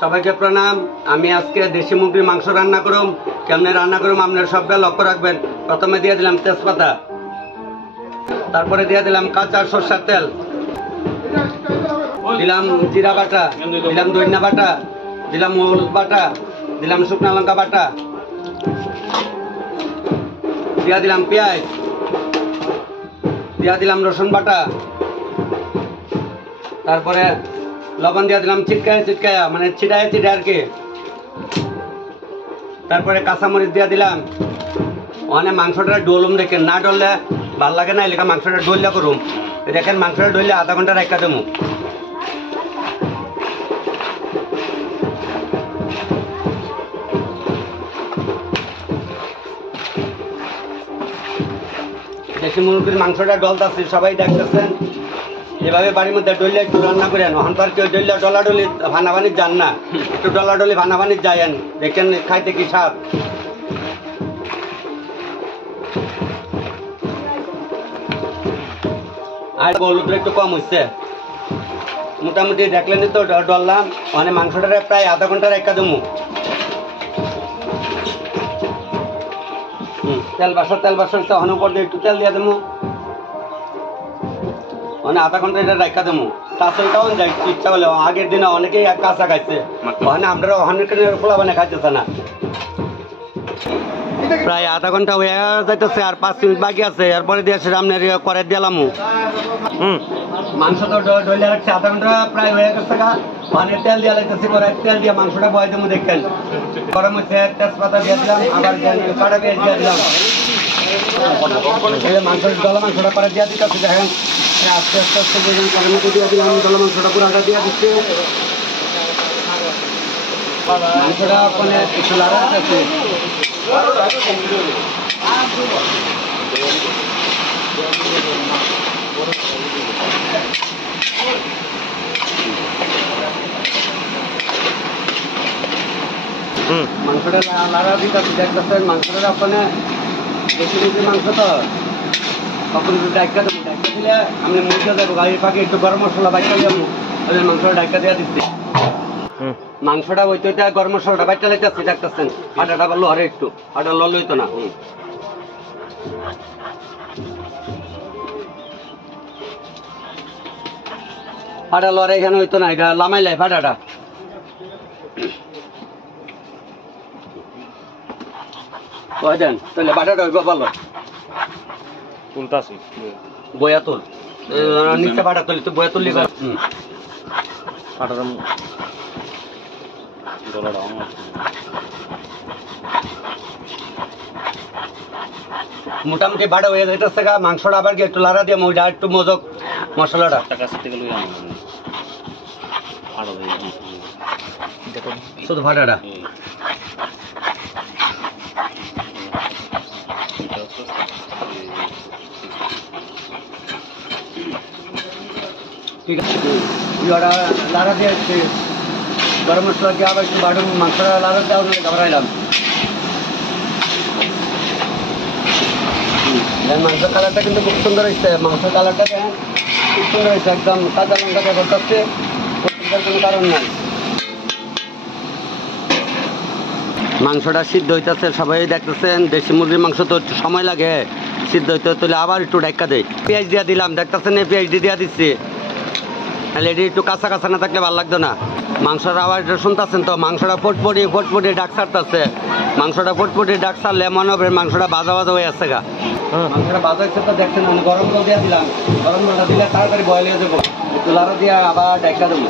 সবাইকে প্রণাম। আমি আজকে দেশি মুরগির মাংস রান্না করুম। কেমনে রান্না করুম আপনারা সবটা লক্ষ্য রাখবেন। প্রথমে দিয়ে দিলাম তেজপাতা, তারপরে দিয়ে দিলাম কাঁচা সরষের তেল, দিলাম জিরা বাটা, দিলাম ধনিয়া বাটা, দিলাম হলুদ বাটা, দিলাম শুকনো লঙ্কা বাটা, দিয়া দিলাম পেঁয়াজ, দিয়া দিলাম রসুন বাটা, তারপরে লবণ দিয়ে দিলাম চিটকায়া মানে ছিটায় আর কি। তারপরে কাঁচামরিচ দিয়ে দিলাম। ওখানে মাংসটা ডলুম, দেখেন না ডললে ভাল লাগে না, এলাকা মাংসটা ডললে করুম। দেখেন মাংসটা ডললে আধা ঘন্টা রেখা দেবো। দেশি মুরগির মাংসটা ডলতাছে, সবাই দেখতেছেন। এভাবে বাড়ির মধ্যে ডলে একটু রান্না করেন। ওখান পর কেউ ডলে ডলাডলি ভানাভানি যান না, একটু ডলাডলি ভানাভানি যায়েন, দেখেন খাইতে কি স্বাদ। আর হলুদ একটু কম হচ্ছে, মোটামুটি দেখলেন তো ডললাম। মানে মাংসটা প্রায় আধা ঘন্টা রেখা দেবো। তেল বাসা তখন উপর দিয়ে একটু তেল দিয়ে দেবো। মানে আধা ঘন্টা এটা রেখা দেবো। কাঁচাটাও যায় ইচ্ছা হলে। আগের দিনে অনেকেই কাঁচা খাইছে, ওখানে আমরা অনেক খোলা বানিয়ে খাইতেছে না। প্রায় আধা ঘন্টা হয়ে যাইতেছে, আর 5 মিনিট বাকি আছে। এরপরে দিয়ে আপনার করে দিলাম। মাংস তো ডলে রাখছে, আধা ঘন্টা প্রায় হয়ে গেছে। মানে তেল দিয়ে লাগতেছে, করে তেল দিয়ে মাংসটা বয়ে দেবো। দেখেন গরম হচ্ছে, তেজপাতা দিয়ে দিলাম, আবার কাটা পেঁয়াজ দিয়ে দিলাম। মাংসটা করে দিয়ে দিতে দেখেন আস্তে আস্তে আস্তে করের মতো দিয়ে দিলাম। ডলা মাংসটা পুরাটা দিয়ে দিচ্ছে। মাংসটা ওখানে একটু লাড়া আছে। মাংসটা লাড়া দিতে দেখতেছেন। মাংসটা ওখানে বেশি বেশি মাংস তো তখন ডাইকা দেবো। ডাইকা দিলে আমি মুরগি দেবো, গাড়ির পাখি একটু গরম মশলা বাইকা যাবো। মাংসটা ডাইকা দিয়ে দিচ্ছি। মাংসটা হইতে হইতে গরম মশলাটা বাইটা লাইতেছি, দেখতেছেন। আটাটা বললো আরে একটু আটা লল হইতো না। আটা লড়ে এখানে হইতো না, এটা লামাই লাই ফাটাটা। দেন তাহলে বাটাটা হইব ভালো। তুলতাছি বয়া তুল, নিচে বাটা তুলি তো বয়া তুললি। মোটামুটি বাটা হয়ে যাইতেছে। মাংসটা আবার একটু লাড়া দিয়ে মইটা একটু মজক মশলাটা শুধু ভাটাটা। ঠিক আছে, লাড়া দিয়ে গরম মশলা দিয়ে আবার একটু বাড়ুন। মাংসটা লাড়া দেওয়া ঘাবড়াইলাম। মাংসের কালারটা কিন্তু খুব সুন্দর হয়েছে। মাংসের কালারটা খুব সুন্দর হয়েছে, একদম কাঁচা লঙ্কা ব্যবহার করছে, কোনো কারণ নাই। মাংসটা সিদ্ধ হইতেছে, সবাই দেখতেছেন। দেশি মুরগির মাংস তো একটু সময় লাগে সিদ্ধ হইতে, তাহলে আবার একটু ডাক্কা দেয়। পেঁয়াজ দিয়ে দিলাম, দেখতেছেন পেঁয়াজ দিয়ে দিচ্ছি। তাহলে এটি একটু কাঁচা কাঁচা না থাকলে ভালো লাগতো না। মাংসটা আবার এটা শুনতেছেন তো, মাংসটা ফটফটি ডাক ছাড়তেছে। মাংসটা ফটফটি ডাক ছাড়লে মনে হবে মাংসটা ভাজা হয়ে আসছে। মাংসটা ভাজা হচ্ছে তো দেখছেন। আমি গরম জল দিয়ে দিলাম, গরম জলটা দিলে তাড়াতাড়ি বয়েল হয়ে যাবো। একটু লাড়া দিয়ে আবার ডাক্কা দেবো।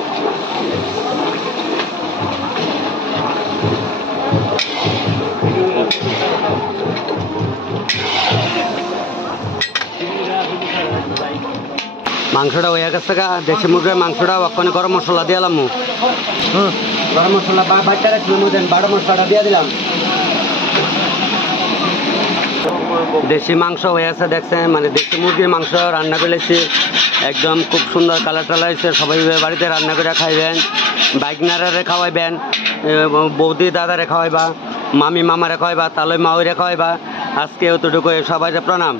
মাংসটা হয়ে গেছে। দেশি মুরগির মাংসটা ওখানে গরম মশলা দিয়ে দিলাম। গরম মশলা বাটা রাখলাম, বাটা মশলাটা দিয়ে দিলাম। দেশি মাংস হয়ে আছে দেখছেন। মানে দেশি মুরগির মাংস রান্না করেছি, একদম খুব সুন্দর কালার টালার হয়েছে। সবাই বাড়িতে রান্না করে খাইবেন, বাইকনারে খাওয়াইবেন, বৌদি দাদারে খাওয়াইবা, মামি মামারে খাওয়াইবা, তালই মাওইরে খাওয়াইবা। আজকে এতটুকু, সবাইকে প্রণাম।